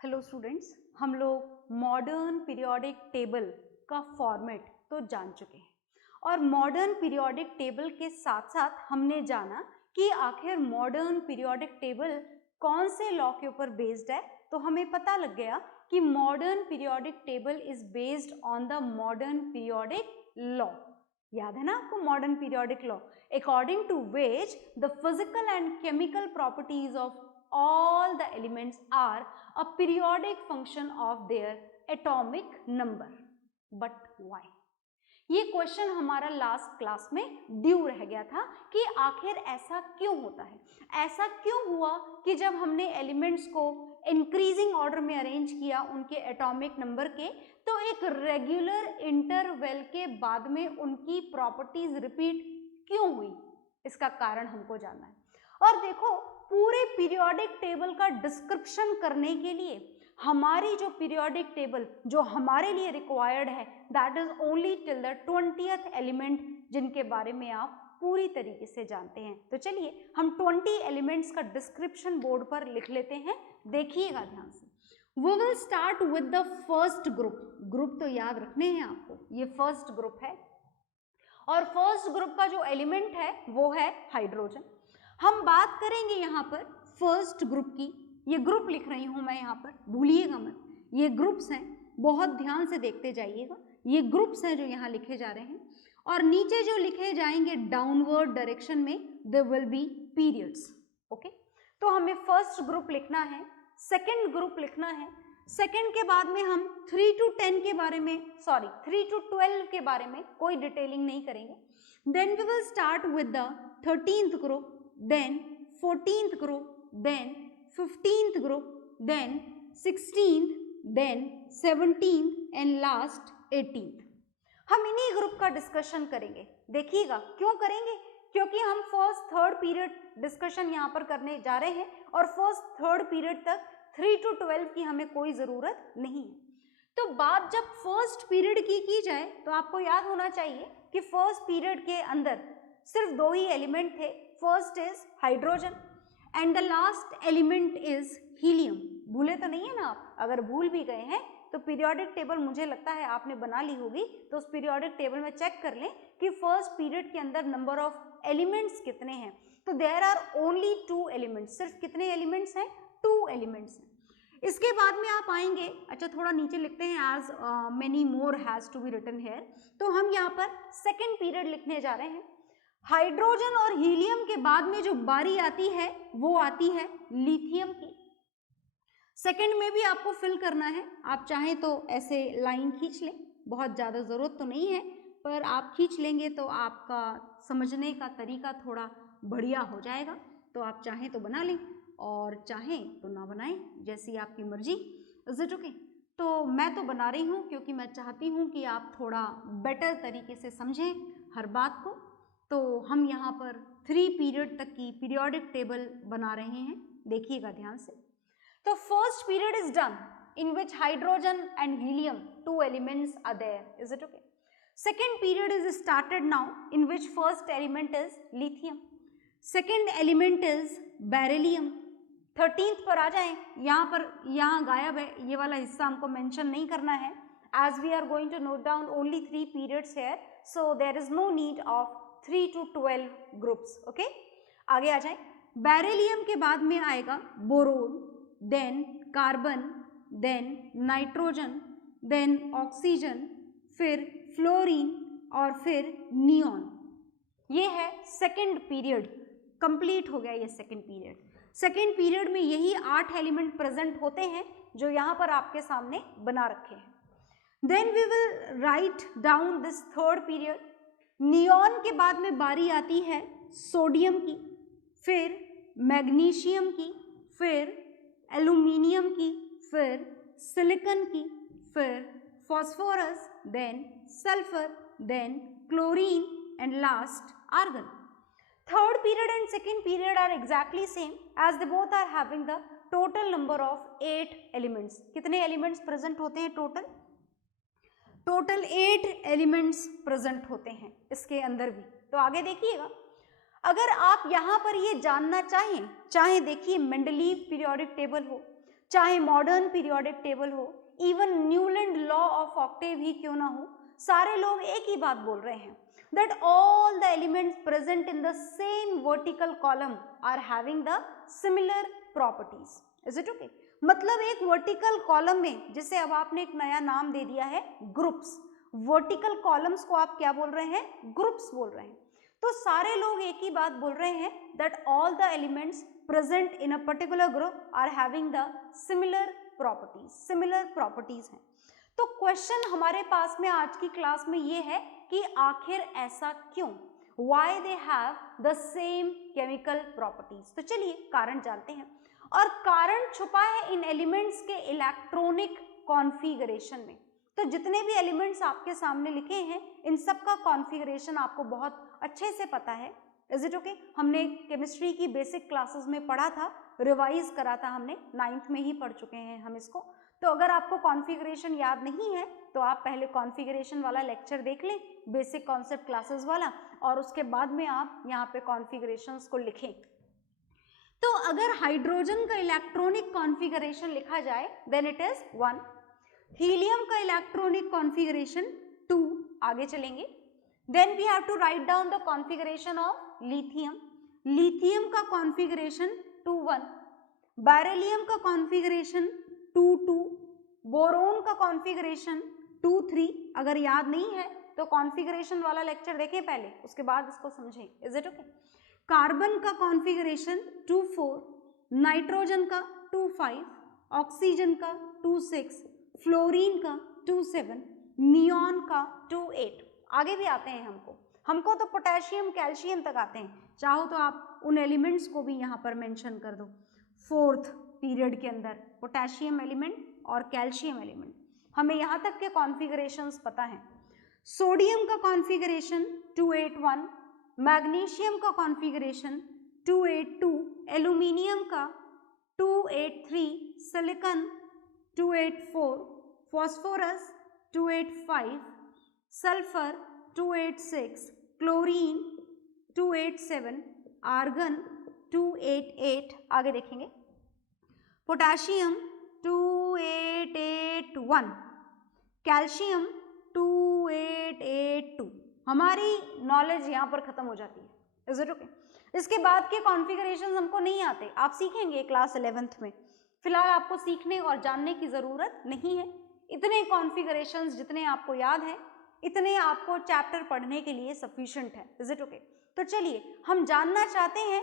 Hello students, हम लोग modern periodic table का फॉर्मेट तो जान चुके हैं और मॉडर्न पीरियोडिक टेबल के साथ साथ हमने जाना कि आखिर मॉडर्न पीरियोडिक टेबल कौन से लॉ के ऊपर बेस्ड है। तो हमें पता लग गया कि modern periodic table is based on the modern periodic law. याद है ना आपको modern periodic law, according to which the physical and chemical properties of all the elements are a periodic function of their atomic number. But why? ये question हमारा last class में due रह गया था कि आखिर ऐसा क्यों होता है। ऐसा क्यों हुआ कि जब हमने एलिमेंट्स को इंक्रीजिंग ऑर्डर में अरेंज किया उनके एटॉमिक नंबर के, तो एक रेगुलर इंटरवल के बाद में उनकी प्रॉपर्टीज रिपीट क्यों हुई, इसका कारण हमको जानना है। और देखो, पूरे पीरियोडिक टेबल का डिस्क्रिप्शन करने के लिए हमारी जो पीरियोडिक टेबल जो हमारे लिए रिक्वायर्ड है, that is only till the 20th element, जिनके बारे में आप पूरी तरीके से जानते हैं। तो चलिए हम 20 एलिमेंट्स का डिस्क्रिप्शन बोर्ड पर लिख लेते हैं, देखिएगा ध्यान से। We will start with the first group। Group तो याद रखने हैं आपको, ये फर्स्ट ग्रुप है और फर्स्ट ग्रुप का जो एलिमेंट है वो है हाइड्रोजन। हम बात करेंगे यहाँ पर फर्स्ट ग्रुप की, ये ग्रुप लिख रही हूँ मैं यहाँ पर, भूलिएगा मत, ये ग्रुप्स हैं, बहुत ध्यान से देखते जाइएगा। ये ग्रुप्स हैं जो यहाँ लिखे जा रहे हैं और नीचे जो लिखे जाएंगे डाउनवर्ड डायरेक्शन में, they will be periods. Okay, तो हमें फर्स्ट ग्रुप लिखना है, सेकेंड ग्रुप लिखना है, सेकेंड के बाद में हम 3 to 10 के बारे में, 3 to 12 के बारे में कोई डिटेलिंग नहीं करेंगे। Then we will start with the 13th ग्रुप, then 14th group, then 15th group, then 16th, then 17th and last 18th। हम इन्हीं ग्रुप का डिस्कशन करेंगे, देखिएगा क्यों करेंगे, क्योंकि हम फर्स्ट थर्ड पीरियड डिस्कशन यहाँ पर करने जा रहे हैं और फर्स्ट थर्ड पीरियड तक 3 to 12 की हमें कोई ज़रूरत नहीं है। तो बात जब फर्स्ट पीरियड की जाए तो आपको याद होना चाहिए कि फर्स्ट पीरियड के अंदर सिर्फ 2 ही एलिमेंट थे, first is hydrogen and the last element is helium. भूले तो नहीं है ना आप? अगर भूल भी गए हैं तो पीरियोडिक टेबल मुझे लगता है आपने बना ली होगी, तो उस पीरियोडिक टेबल में चेक कर लें कि फर्स्ट पीरियड के अंदर नंबर ऑफ एलिमेंट्स कितने हैं। तो देयर आर ओनली 2 एलिमेंट्स, सिर्फ कितने एलिमेंट्स हैं? 2 एलिमेंट्स हैं। इसके बाद में आप आएंगे, अच्छा थोड़ा नीचे लिखते हैं, as many more has to be written here. तो हम यहाँ पर सेकेंड पीरियड लिखने जा रहे हैं। हाइड्रोजन और हीलियम के बाद में जो बारी आती है वो आती है लिथियम की। सेकंड में भी आपको फिल करना है, आप चाहें तो ऐसे लाइन खींच लें, बहुत ज़्यादा ज़रूरत तो नहीं है, पर आप खींच लेंगे तो आपका समझने का तरीका थोड़ा बढ़िया हो जाएगा। तो आप चाहें तो बना लें और चाहें तो ना बनाएं, जैसी आपकी मर्जी। Is it okay? तो मैं तो बना रही हूँ क्योंकि मैं चाहती हूँ कि आप थोड़ा बेटर तरीके से समझें हर बात को। तो हम यहाँ पर 3 पीरियड तक की पीरियोडिक टेबल बना रहे हैं, देखिएगा ध्यान से। तो first period is done in which hydrogen and helium 2 elements are there. Is it okay? Second period is started now in which first element is lithium, second element is beryllium. 13th पर आ जाएं, यहाँ गायब है, ये वाला हिस्सा हमको mention नहीं करना है, as we are going to note down only 3 periods here, so there is no need of 3 to 12 groups. Okay, आगे आ जाए। बेरिलियम के बाद में आएगा boron, then carbon, then nitrogen, then oxygen, फिर फ्लोरीन और फिर नियॉन। ये है सेकेंड पीरियड, कंप्लीट हो गया ये सेकेंड पीरियड। सेकेंड पीरियड में यही 8 एलिमेंट प्रेजेंट होते हैं जो यहाँ पर आपके सामने बना रखे हैं। Then we will write down this third period. Neon के बाद में बारी आती है सोडियम की, फिर मैग्नीशियम की, फिर एल्यूमिनियम की, फिर सिलिकॉन की, फिर phosphorus, then sulphur, then chlorine and last argon. Third period and second period are exactly same as they both are having the total number of 8 elements. कितने एलिमेंट्स प्रेजेंट होते हैं total? Total 8 elements present होते हैं इसके अंदर भी। तो आगे देखिएगा, अगर आप यहाँ पर ये जानना चाहें देखिए मेंडलीव पीरियोडिक टेबल हो चाहे मॉडर्न पीरियोडिक टेबल हो, even Newland law of octave ही क्यों ना हो, सारे लोग एक ही बात बोल रहे हैं that all the elements present in the same vertical column are having the similar properties. Is it okay? मतलब एक वर्टिकल कॉलम में, जिसे अब आपने एक नया नाम दे दिया है ग्रुप्स, वर्टिकल कॉलम्स को आप क्या बोल रहे हैं, ग्रुप्स बोल रहे हैं। तो सारे लोग एक ही बात बोल रहे हैं that all the elements present in a particular group are having the similar properties हैं। तो क्वेश्चन हमारे पास में आज की क्लास में ये है कि आखिर ऐसा क्यों, why they have the same chemical properties। तो चलिए कारण जानते हैं, और कारण छुपा है इन एलिमेंट्स के इलेक्ट्रॉनिक कॉन्फ़िगरेशन में। तो जितने भी एलिमेंट्स आपके सामने लिखे हैं, इन सब का कॉन्फ़िगरेशन आपको बहुत अच्छे से पता है। Is it okay? हमने केमिस्ट्री की बेसिक क्लासेस में पढ़ा था, रिवाइज करा था हमने, 9th में ही पढ़ चुके हैं हम इसको। तो अगर आपको कॉन्फ़िगरेशन याद नहीं है तो आप पहले कॉन्फ़िगरेशन वाला लेक्चर देख लें, बेसिक कॉन्सेप्ट क्लासेस वाला, और उसके बाद में आप यहाँ पे कॉन्फ़िगरेशंस को लिखें। तो अगर हाइड्रोजन का इलेक्ट्रॉनिक कॉन्फ़िगरेशन लिखा जाए देन इट इज 1, हीलियम का इलेक्ट्रॉनिक कॉन्फ़िगरेशन 2, आगे चलेंगे। Then we have to write down the configuration of lithium, lithium का कॉन्फ़िगरेशन 2-1, बेरिलियम का कॉन्फ़िगरेशन 2-2, बोरोन का कॉन्फ़िगरेशन 2-3। अगर याद नहीं है तो कॉन्फ़िगरेशन वाला लेक्चर देखें पहले, उसके बाद इसको समझें। Is it okay? कार्बन का कॉन्फ़िगरेशन 2-4, नाइट्रोजन का 2-5, ऑक्सीजन का 2-6, फ्लोरीन का 2-7, नियॉन का 2-8। आगे भी आते हैं हमको तो पोटेशियम कैल्शियम तक आते हैं, चाहो तो आप उन एलिमेंट्स को भी यहाँ पर मेंशन कर दो। 4th पीरियड के अंदर पोटेशियम एलिमेंट और कैल्शियम एलिमेंट, हमें यहाँ तक के कॉन्फ़िगरेशंस पता हैं। सोडियम का कॉन्फ़िगरेशन 2-8-1, मैग्नीशियम का कॉन्फ़िगरेशन 2-8-2, एल्यूमिनियम का 2-8-3, silicon 2-8-4, phosphorus 2-8-5, sulphur 2-8-6, chlorine 2-8-7, argon 2-8-8, आगे देखेंगे। Potassium 2-8-8-1, calcium 2-8-8-2। हमारी नॉलेज यहाँ पर खत्म हो जाती है। Is it okay? इसके बाद के कॉन्फ़िगरेशंस हमको नहीं आते, आप सीखेंगे क्लास 11th में। फिलहाल आपको सीखने और जानने की ज़रूरत नहीं है। इतने कॉन्फ़िगरेशंस जितने आपको याद हैं, इतने आपको चैप्टर पढ़ने के लिए सफिशिएंट है। Is it okay? तो चलिए हम जानना चाहते हैं,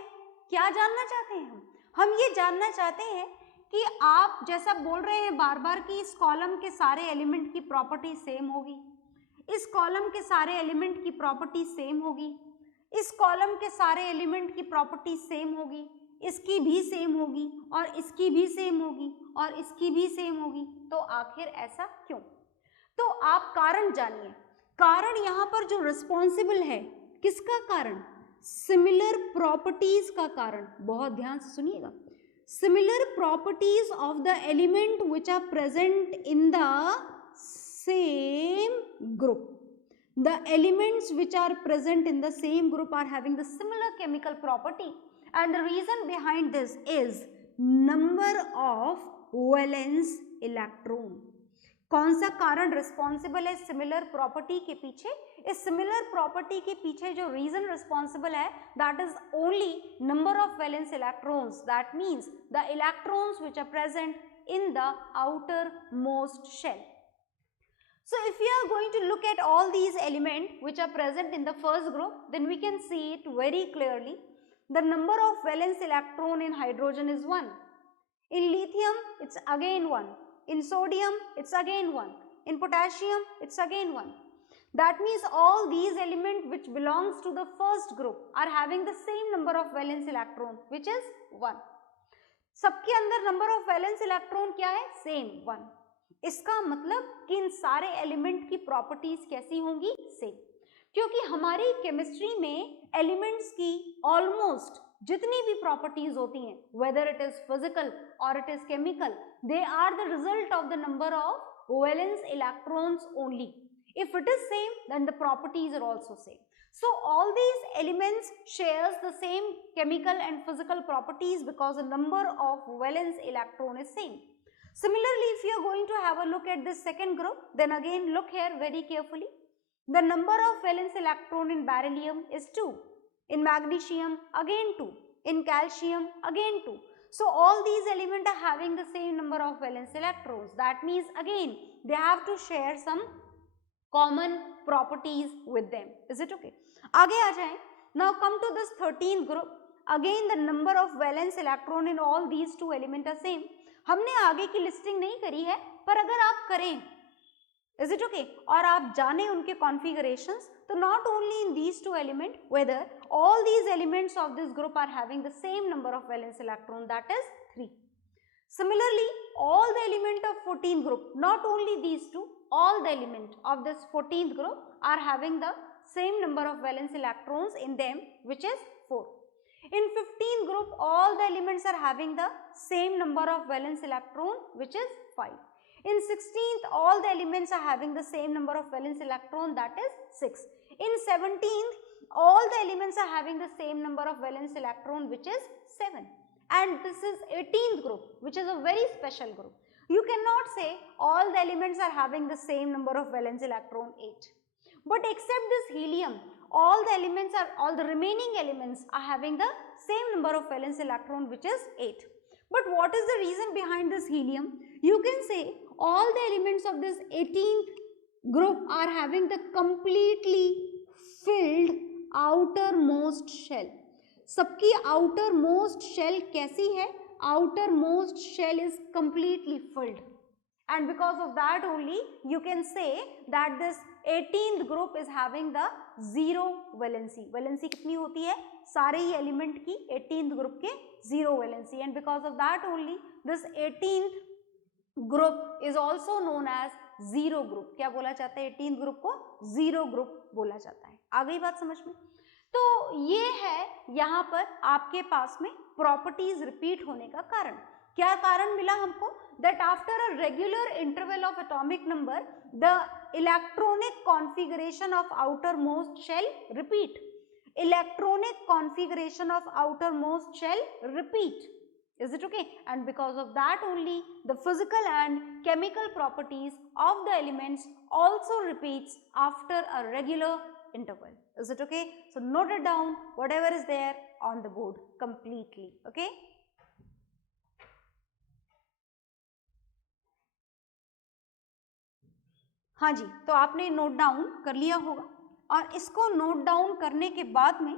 क्या जानना चाहते हैं हम ये जानना चाहते हैं कि आप जैसा बोल रहे हैं बार बार कि इस कॉलम के सारे एलिमेंट की प्रॉपर्टी सेम होगी, इस कॉलम के सारे एलिमेंट की प्रॉपर्टी सेम होगी, इस कॉलम के सारे एलिमेंट की प्रॉपर्टी सेम होगी, इसकी भी सेम होगी, और इसकी भी सेम होगी, और इसकी भी सेम होगी। तो आखिर ऐसा क्यों? तो आप कारण जानिए। कारण यहाँ पर जो रिस्पॉन्सिबल है, किसका कारण? सिमिलर प्रॉपर्टीज का कारण। बहुत ध्यान से सुनिएगा। Similar properties of the element which are present in the same group. The elements which are present in the same group are having the similar chemical property, and the reason behind this is number of valence electron. कौन सा कारण responsible है similar property के पीछे? इस similar property के पीछे जो रीजन रिस्पॉन्सिबल है, that is only number of valence electrons, that means the electrons which are present in the outermost shell. So if we are going to look at all these elements which are present in the first group, then we can see it very clearly. The number of valence electron in hydrogen is 1. In lithium, it's again 1. In sodium, it's again 1. In potassium, it's again 1. That means all these elements which belongs to the first group are having the same number of valence electron, which is 1. सबके अंदर number of valence electron क्या है? Same 1. इसका मतलब कि इन सारे element की properties कैसी होंगी? सेम. क्योंकि हमारी केमिस्ट्री में एलिमेंट्स की ऑलमोस्ट जितनी भी प्रॉपर्टीज होती हैं, वेदर इट इज फिजिकल और it is chemical, they are the result of the number of valence electrons only. If it is same, then the properties are also same. So all these elements shares the same chemical and physical properties because the number of valence electron is same. Similarly, if you are going to have a look at this second group, then again look here very carefully. The number of valence electron in beryllium is 2. In magnesium, again 2. In calcium, again 2. So all these elements are having the same number of valence electrons. That means again they have to share some common properties with them. Is it okay? आगे आ जाएं. Now come to this 13th group. Again the number of valence electron in all these two elements are same. हमने आगे की listing नहीं करी है, पर अगर आप करें, is it okay? और आप जाने उनके configurations, तो not only in these two elements, whether all these elements of this group are having the same number of valence electron, that is 3. Similarly, all the element of 14th group, not only these two, all the element of this 14th group are having the same number of valence electrons in them, which is 4. In 15th group, all the elements are having the same number of valence electron, which is 5. In 16th, all the elements are having the same number of valence electron, that is 6. In 17th, all the elements are having the same number of valence electron, which is 7. And this is 18th group, which is a very special group. You cannot say all the elements are having the same number of valence electron, 8. But except this helium, all the remaining elements are having the same number of valence electron, which is 8. But what is the reason behind this helium? You can say all the elements of this 18th group are having the completely filled outermost shell. सबकी outermost shell कैसी है? Outermost shell is completely filled. And because of that only you can say that this 18th group is having the zero valency. Valency कितनी होती है? सारे ही element की 18th group के zero valency. And because of that only this 18th group is also known as zero group. क्या बोला जाता है? 18th group को zero group बोला जाता है. आ गई बात समझ में? तो ये है यहाँ पर आपके पास में प्रॉपर्टीज रिपीट होने का कारण. क्या कारण मिला हमको? That after a regular interval of atomic number, the electronic configuration of outermost shell repeat. Electronic configuration of outermost shell repeat. Is it okay? And because of that only the physical and chemical properties of the elements also repeats after a regular interval. Is it okay? So note it down, whatever is there on the board completely. Okay? हाँ जी, तो आपने note down कर लिया होगा और इसको note down करने के बाद में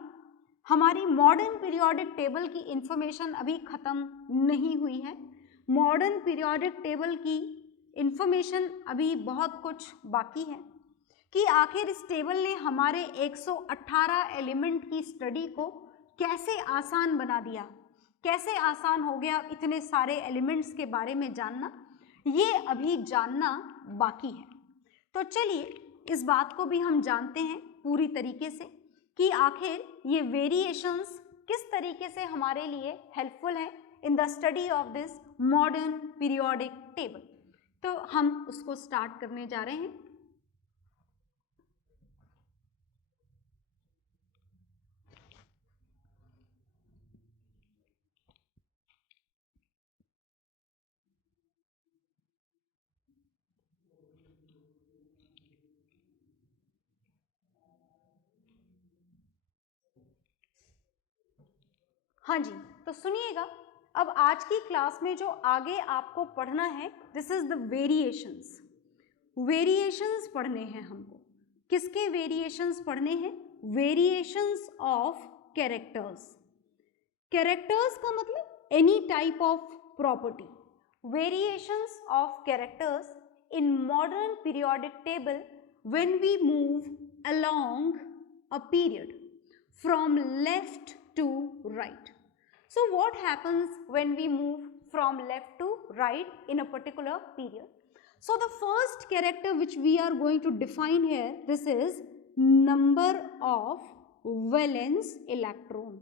हमारी मॉडर्न पीरियोडिक टेबल की इंफॉर्मेशन अभी ख़त्म नहीं हुई है. मॉडर्न पीरियोडिक टेबल की इंफॉर्मेशन अभी बहुत कुछ बाकी है कि आखिर इस टेबल ने हमारे 118 एलिमेंट की स्टडी को कैसे आसान बना दिया, कैसे आसान हो गया इतने सारे एलिमेंट्स के बारे में जानना, ये अभी जानना बाकी है. तो चलिए इस बात को भी हम जानते हैं पूरी तरीके से कि आखिर ये वेरिएशंस किस तरीके से हमारे लिए हेल्पफुल है in the study of this modern periodic table. तो हम उसको स्टार्ट करने जा रहे हैं. हाँ जी, तो सुनिएगा, अब आज की क्लास में जो आगे आपको पढ़ना है, this is the variations. Variations पढ़ने हैं हमको. किसके वेरिएशंस पढ़ने हैं? Variations of characters. कैरेक्टर्स का मतलब any type of property. Variations of characters in modern periodic table when we move along a period from left to right. So what happens when we move from left to right in a particular period? So the first character which we are going to define here, this is number of valence electron.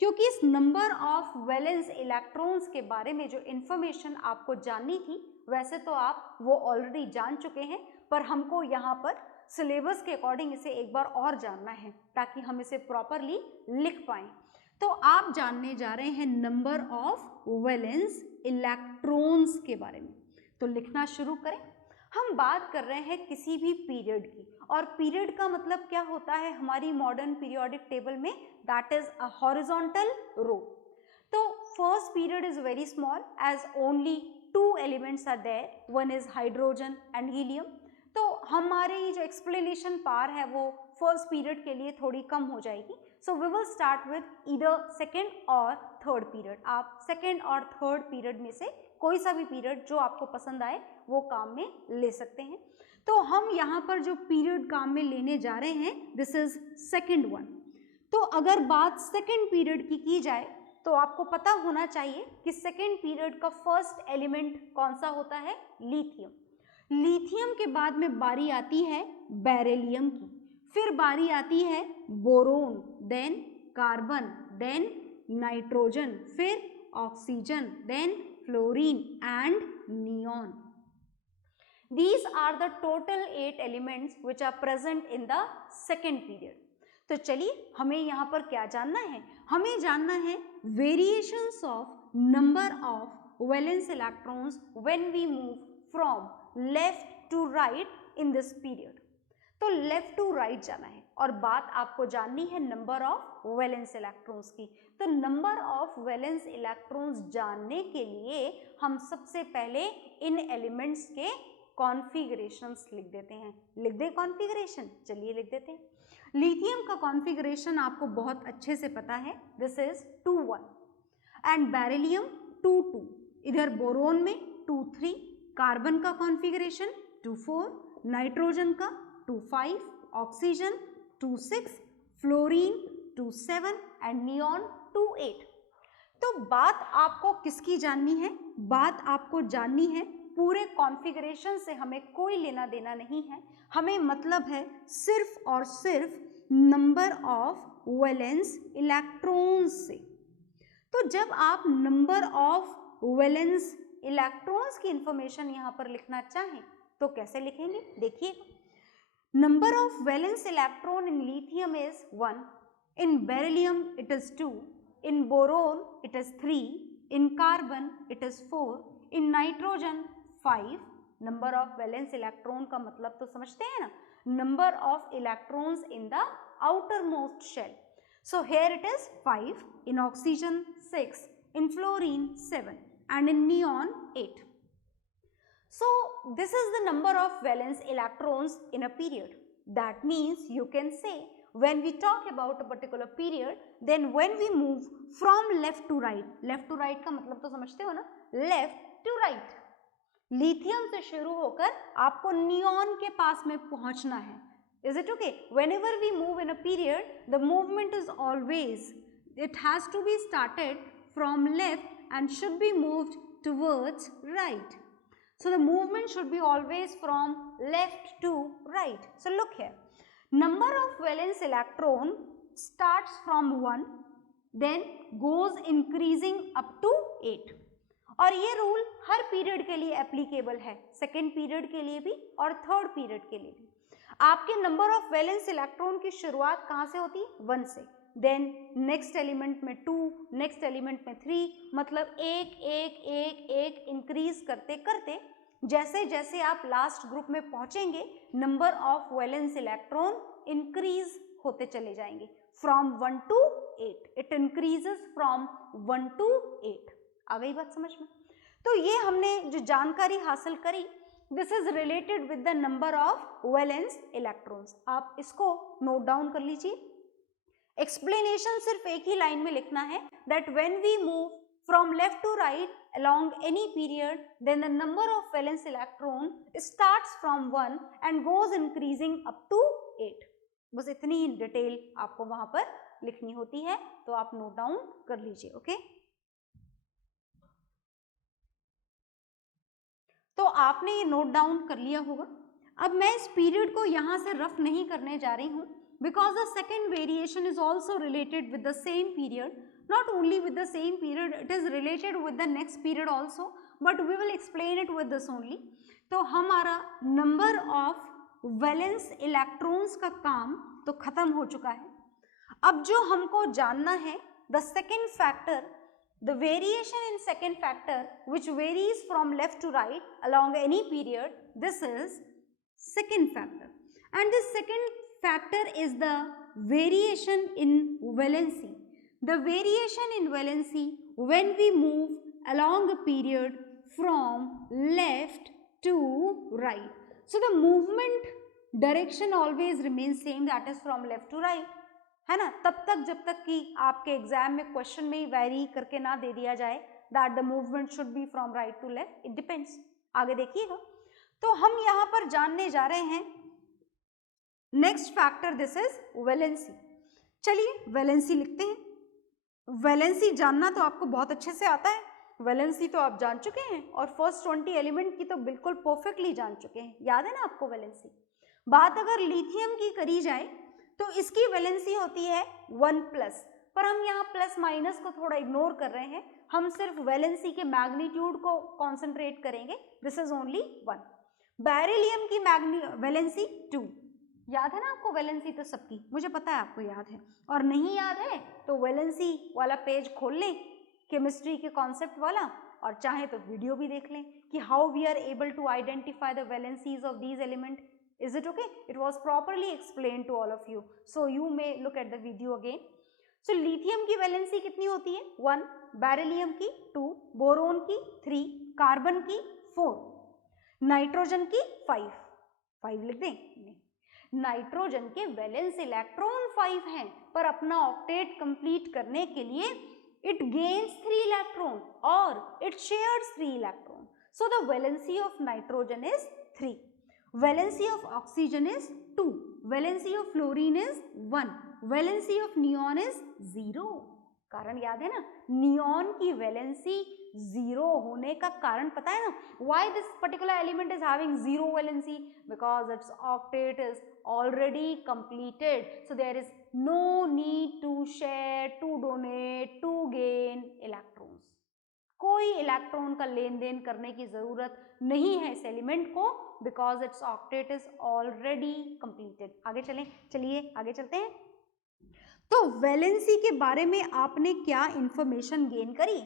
क्योंकि इस number of valence electrons के बारे में जो information आपको जाननी थी, वैसे तो आप वो already जान चुके हैं, पर हमको यहाँ पर सिलेबस के अकॉर्डिंग इसे एक बार और जानना है ताकि हम इसे प्रॉपरली लिख पाएं. तो आप जानने जा रहे हैं नंबर ऑफ वैलेंस इलेक्ट्रॉन्स के बारे में. तो लिखना शुरू करें। हम बात कर रहे हैं किसी भी पीरियड की, और पीरियड का मतलब क्या होता है हमारी मॉडर्न पीरियोडिक टेबल में, that is a horizontal row. तो first period is very small as only 2 elements are there, one is hydrogen and helium. तो हमारी जो एक्सप्लेनेशन पार है वो फर्स्ट पीरियड के लिए थोड़ी कम हो जाएगी। So we will start with either second और थर्ड पीरियड। आप सेकेंड और थर्ड पीरियड में से कोई सा भी पीरियड जो आपको पसंद आए वो काम में ले सकते हैं। तो हम यहाँ पर जो पीरियड काम में लेने जा रहे हैं, दिस इज सेकेंड वन। तो अगर बात सेकेंड पीरियड की जाए तो आपको पता होना चाहिए कि सेकेंड पीरियड का फर्स्ट एलिमेंट कौन सा होता है, लिथियम। लिथियम के बाद में बारी आती है बेरिलियम की, फिर बारी आती है boron, then carbon, then nitrogen, फिर oxygen, then fluorine and neon. These are the total 8 elements which are present in the second period. तो चलिए हमें यहाँ पर क्या जानना है, हमें जानना है variations of number of valence electrons when we move from left to right in this period. तो लेफ्ट टू राइट जाना है और बात आपको जाननी है नंबर ऑफ वैलेंस इलेक्ट्रॉन्स की। तो नंबर ऑफ वैलेंस इलेक्ट्रॉन्स जानने के लिए हम सबसे पहले इन एलिमेंट्स के कॉन्फ़िगरेशंस लिख देते हैं। लिख दे कॉन्फ़िगरेशन, चलिए लिख देते हैं। लिथियम का कॉन्फ़िगरेशन आपको बहुत अच्छे से पता है, दिस इज 2-1 एंड बेरिलियम 2-2, इधर बोरोन में 2-3, कार्बन का कॉन्फ़िगरेशन 2-4, नाइट्रोजन का 2-5, ऑक्सीजन 2-6, फ्लोरीन 2-7 एंड नियॉन 2-8। तो बात आपको किसकी जाननी है, बात आपको जाननी है पूरे कॉन्फ़िगरेशन से हमें कोई लेना देना नहीं है, हमें मतलब है सिर्फ और सिर्फ नंबर ऑफ वैलेंस इलेक्ट्रॉन्स से। तो जब आप नंबर ऑफ वैलेंस इलेक्ट्रॉन्स की इंफॉर्मेशन यहाँ पर लिखना चाहें तो कैसे लिखेंगे, देखिए। Number of valence electron in lithium is 1, in beryllium it is 2, in boron it is 3, in carbon it is 4, in nitrogen 5। Number of valence electron का मतलब तो समझते हैं ना, number of electrons in the outermost shell. So here it is 5, in oxygen 6, in fluorine 7 and in neon 8. So this is the number of valence electrons in a period. That means you can say when we talk about a particular period, then when we move from left to right का मतलब तो समझते हो ना, left to right, lithium से शुरू होकर आपको नियॉन के पास में पहुंचना है। Is it okay? Whenever we move in a period, the movement is always, it has to be started from left and should be moved towards right. So the movement should be always from left to right. So look here, number of valence electron starts from 1, then goes increasing up to 8. और ये rule हर period के लिए applicable है, second period के लिए भी और third period के लिए भी। आपके नंबर ऑफ वैलेंस इलेक्ट्रॉन की शुरुआत कहाँ से होती है, 1 से, देन नेक्स्ट एलिमेंट में 2, नेक्स्ट एलिमेंट में 3, मतलब एक एक एक एक इंक्रीज करते करते जैसे जैसे आप लास्ट ग्रुप में पहुंचेंगे number of valence electron increase होते चले जाएंगे from 1 to 8, it increases from 1 to 8। आ गई बात समझ में? तो ये हमने जो जानकारी हासिल करी, this is related with the number of valence electrons. आप इसको नोट डाउन कर लीजिए। एक्सप्लेनेशन सिर्फ एक ही लाइन में लिखना है, that when we move from left to right along any period, then the number of valence electron starts from 1 and goes increasing up to 8। बस इतनी ही डिटेल आपको वहां पर लिखनी होती है, तो आप नोट डाउन कर लीजिए, ओके। तो आपने ये नोट डाउन कर लिया होगा। अब मैं इस पीरियड को यहाँ से रफ नहीं करने जा रही हूँ, because the second variation is also related with the same period, not only with the same period, it is related with the next period also, but we will explain it with this only। तो हमारा number of valence electrons का काम तो खत्म हो चुका है। अब जो हमको जानना है, the second factor The variation in second factor which varies from left to right along any period, this is second factor. And this second factor is the variation in valency. The variation in valency when we move along a period from left to right. So the movement direction always remains same, that is from left to right, है ना, तब तक जब तक कि आपके exam में question में ही वेरी करके ना दे दिया जाए that the movement should be from right to left, it depends. आगे देखिएगा, तो हम यहाँ पर जानने जा रहे हैं next factor, this is valency. चलिए वैलेंसी लिखते हैं। वैलेंसी जानना तो आपको बहुत अच्छे से आता है, वैलेंसी तो आप जान चुके हैं और फर्स्ट 20 एलिमेंट की तो बिल्कुल परफेक्टली जान चुके हैं, याद है ना आपको वैलेंसी। बात अगर लिथियम की करी जाए तो इसकी वैलेंसी होती है 1+, पर हम यहाँ प्लस माइनस को थोड़ा इग्नोर कर रहे हैं, हम सिर्फ वैलेंसी के मैग्नीट्यूड को कॉन्सेंट्रेट करेंगे, दिस इज ओनली 1। बेरिलियम की वैलेंसी 2, याद है ना आपको वैलेंसी तो सबकी, मुझे पता है आपको याद है, और नहीं याद है तो वैलेंसी वाला पेज खोल लें केमिस्ट्री के कॉन्सेप्ट वाला, और चाहे तो वीडियो भी देख लें कि how we are able to identify the valencies of these element. Is it okay? It was properly explained to all of you, so you may look at the video again. So lithium की valency कितनी होती है 1, beryllium की 2, boron की 3, carbon की 4, nitrogen की 5 लिख दें। नहीं, नाइट्रोजन के वैलेंस इलेक्ट्रॉन 5 हैं, पर अपना ऑक्टेट कंप्लीट करने के लिए इट गेन्स 3 इलेक्ट्रॉन और it shares 3 electron, so the valency of nitrogen is 3, valency of oxygen is 2, valency of fluorine is 1, valency of neon is 0। कारण याद है ना, नियॉन की वैलेंसी 0 होने का कारण पता है ना, why this particular element is having 0 valency, because its octet is already completed, so there is no need to share, to donate, to gain electrons। कोई इलेक्ट्रॉन का लेन देन करने की जरूरत नहीं है इस एलिमेंट को, because it's octet is already completed. आगे चलिए आगे चलते हैं। तो वैलेंसी के बारे में आपने क्या इंफॉर्मेशन गेन करी?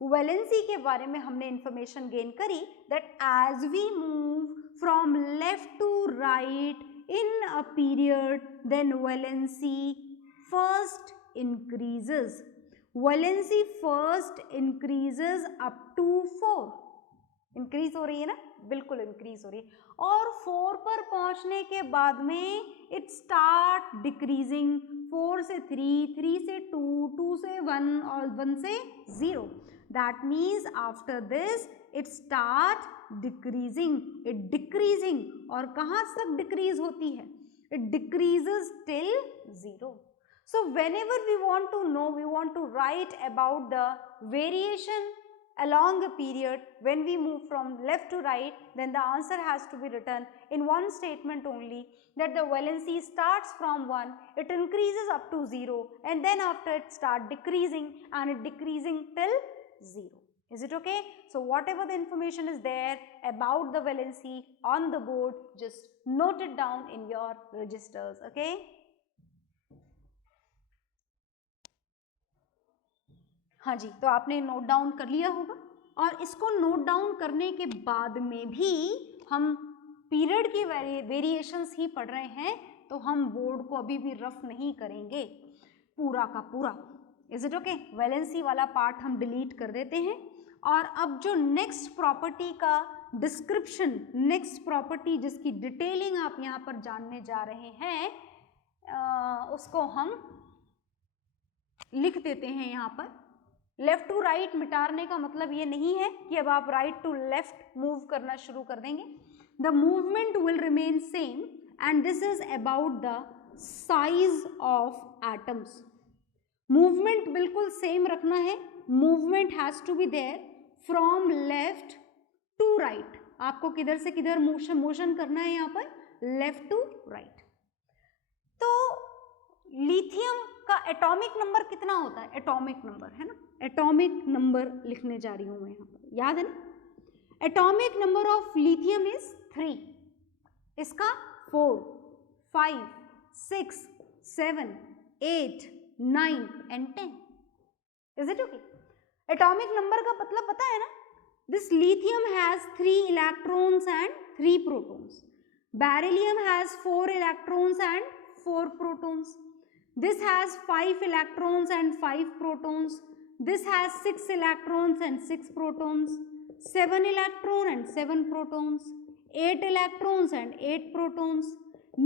वैलेंसी के बारे में हमने इंफॉर्मेशन गेन करी that as we move from left to right in a period then valency first increases, valency first increases up to 4, increase हो रही है ना, बिल्कुल इंक्रीज हो रही है, और 4 पर पहुंचने के बाद में इट स्टार्ट डिक्रीजिंग, 4 से 3, 3 से 2, 2 से 1 और 1 से 0। That means after this it start decreasing, it decreasing, और कहाँ तक डिक्रीज होती है? It decreases till 0। So whenever we want to know, we want to write about the variation along a period when we move from left to right, then the answer has to be written in one statement only, that the valency starts from 1, it increases up to 0, and then after it start decreasing, and it decreasing till 0. Is it okay? So whatever the information is there about the valency on the board, just note it down in your registers, okay? हाँ जी, तो आपने note down कर लिया होगा, और इसको note down करने के बाद में भी हम पीरियड की वेरिएशंस ही पढ़ रहे हैं, तो हम बोर्ड को अभी भी रफ नहीं करेंगे पूरा का पूरा। Is it okay? वैलेंसी वाला पार्ट हम डिलीट कर देते हैं, और अब जो नेक्स्ट प्रॉपर्टी का डिस्क्रिप्शन, नेक्स्ट प्रॉपर्टी जिसकी डिटेलिंग आप यहाँ पर जानने जा रहे हैं, उसको हम लिख देते हैं यहाँ पर। लेफ्ट टू राइट मिटाने का मतलब ये नहीं है कि अब आप राइट टू लेफ्ट मूव करना शुरू कर देंगे। The movement will remain same, and this is about the size of atoms. Movement बिल्कुल सेम रखना है, movement has to be there from left to right. आपको किधर से किधर मोशन करना है यहाँ पर? Left to right. तो लिथियम का एटॉमिक नंबर कितना होता है? एटॉमिक नंबर है ना, एटॉमिक नंबर लिखने जा रही हूं मैं यहाँ पर, याद है ना? Atomic number of lithium is 3, इसका 4, 5, 6, 7, 8, 9 and 10। Is it okay? Atomic number का मतलब पता है ना? This lithium has 3 electrons and 3 protons. Beryllium has 4 electrons and 4 protons. This has 5 electrons and 5 protons. This has 6 electrons and 6 protons. 7 electrons and 7 protons. 8 electrons and 8 protons.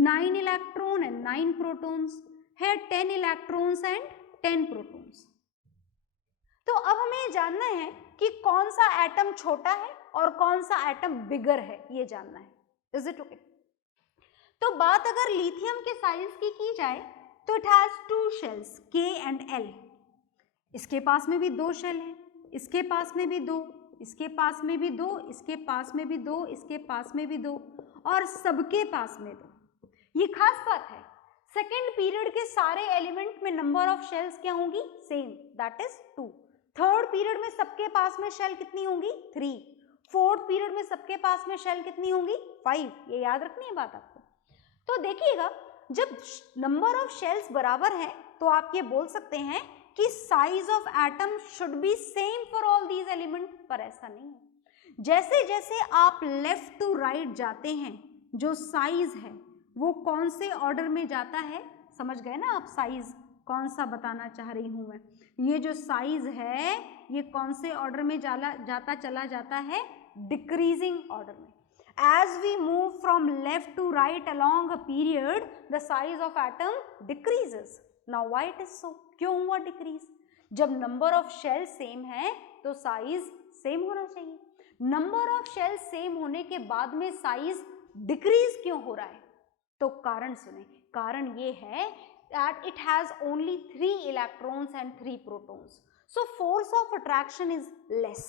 9 electrons and 9 protons. है 10 electrons and 10 protons. तो अब हमें ये जानना है कि कौन सा एटम छोटा है और कौन सा एटम बिगर है, ये जानना है. Is it okay? तो बात अगर लिथियम के साइज की जाए तो it has 2 shells K and L. इसके पास में भी 2 शेल है, इसके पास में भी 2, इसके पास में भी 2, इसके पास में भी 2, इसके पास में भी 2 और सबके पास में 2. ये खास बात है. सेकेंड पीरियड के सारे एलिमेंट में नंबर ऑफ शेल्स क्या होंगी? Same, that is 2. Third period में सबके पास में शेल कितनी होंगी? 3. फोर्थ पीरियड में सबके पास में शेल कितनी होंगी? 5. ये याद रखनी है बात आपको. तो देखिएगा, जब नंबर ऑफ शेल्स बराबर है तो आप ये बोल सकते हैं कि size of atom should be same for all these element, पर ऐसा नहीं है. जैसे जैसे आप लेफ्ट टू राइट जाते हैं, जो साइज है वो कौन से ऑर्डर में जाता है, समझ गए ना आप साइज कौन सा बताना चाह रही हूं मैं. ये जो साइज है ये कौन से ऑर्डर में चला जाता है? डिक्रीजिंग ऑर्डर में. As we move from left to right along a period, the size of atom decreases. Now why it is so? क्यों हुआ डिक्रीज? जब नंबर ऑफ शेल सेम है तो साइज सेम होना चाहिए. नंबर ऑफ शेल सेम होने के बाद में साइज डिक्रीज क्यों हो रहा है? तो कारण सुने. कारण ये है that it has only 3 electrons and 3 protons. So force of attraction is less.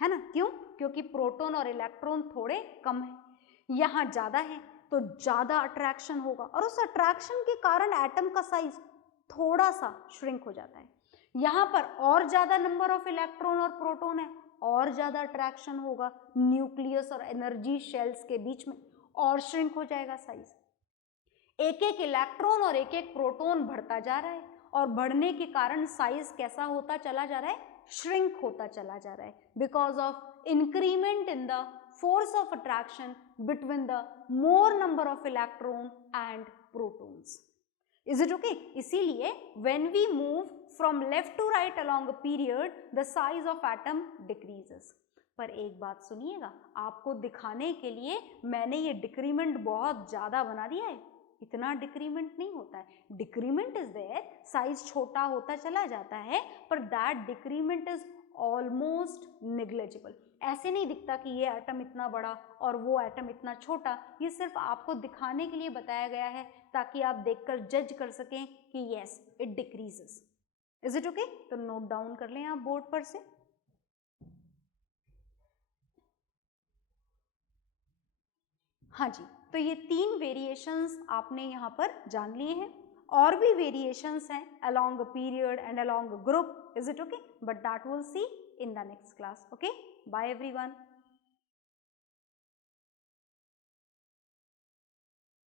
है ना? क्यों? क्योंकि प्रोटॉन और इलेक्ट्रॉन थोड़े कम है. यहाँ ज्यादा है तो ज्यादा अट्रैक्शन होगा और उस अट्रैक्शन के कारण एटम का साइज थोड़ा सा श्रिंक हो जाता है. यहाँ पर और ज्यादा नंबर ऑफ इलेक्ट्रॉन और प्रोटॉन है, और ज्यादा अट्रैक्शन होगा न्यूक्लियस और एनर्जी शेल्स के बीच में, और श्रिंक हो जाएगा साइज. एक एक इलेक्ट्रॉन और एक एक प्रोटॉन बढ़ता जा रहा है और बढ़ने के कारण साइज कैसा होता चला जा रहा है? श्रिंक होता चला जा रहा है, because of increment in the force of attraction between the more number of electron and protons. Is it okay? इसीलिए when we move from left to right along a period the size of atom decreases. पर एक बात सुनिएगा, आपको दिखाने के लिए मैंने ये डिक्रीमेंट बहुत ज्यादा बना दिया है. इतना डिक्रीमेंट नहीं होता है. डिक्रीमेंट इज देयर, साइज छोटा होता चला जाता है, पर that decrement is almost negligible. ऐसे नहीं दिखता कि ये एटम इतना बड़ा और वो एटम इतना छोटा. ये सिर्फ आपको दिखाने के लिए बताया गया है ताकि आप देखकर जज कर सकें कि yes it decreases. Is it okay? तो नोट डाउन कर लें आप बोर्ड पर से. हाँ जी, तो ये 3 वेरिएशंस आपने यहाँ पर जान लिए हैं. और भी वेरिएशंस हैं along a period and along a group. Is it okay? But that we'll see in the next class. Okay? Bye everyone.